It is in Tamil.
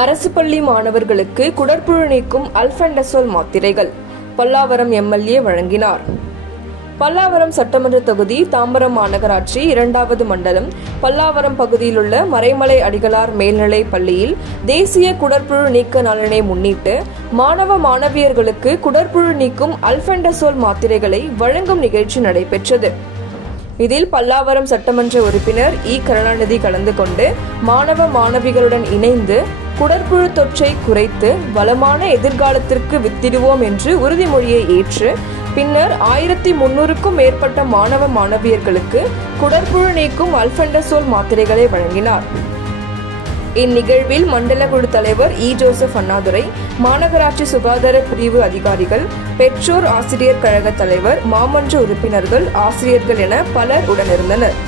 அரசு பள்ளி மாணவர்களுக்கு குடற்புழு நீக்கும் அல்பெண்டசோல் மாத்திரைகள் பல்லாவரம் எம்எல்ஏ வழங்கினார். பல்லாவரம் சட்டமன்ற தொகுதி தாம்பரம் மாநகராட்சி இரண்டாவது மண்டலம் பல்லாவரம் பகுதியிலுள்ள மறைமலை அடிகளார் மேல்நிலை பள்ளியில் தேசிய குடற்புழு நீக்க நலனை முன்னிட்டு மாணவ மாணவியர்களுக்கு குடற்புழு நீக்கும் அல்பெண்டசோல் மாத்திரைகளை வழங்கும் நிகழ்ச்சி நடைபெற்றது. இதில் பல்லாவரம் சட்டமன்ற உறுப்பினர் இ கருணாநிதி கலந்து கொண்டு மாணவ மாணவிகளுடன் இணைந்து குடற்புழு தொற்றை குறைத்து வளமான எதிர்காலத்திற்கு வித்திடுவோம் என்று உறுதிமொழியை ஏற்று பின்னர் ஆயிரத்தி முன்னூறுக்கும் மேற்பட்ட மாணவ மாணவியர்களுக்கு குடற்புழு நீக்கும் அல்பெண்டசோல் மாத்திரைகளை வழங்கினார். இந்நிகழ்வில் மண்டல குழு தலைவர் இ. ஜோசப் அண்ணாதுரை மாநகராட்சி சுகாதார பிரிவு அதிகாரிகள் பெற்றோர் ஆசிரியர் கழக தலைவர் மாமன்ற உறுப்பினர்கள் ஆசிரியர்கள் என பலர் உடனிருந்தனர்.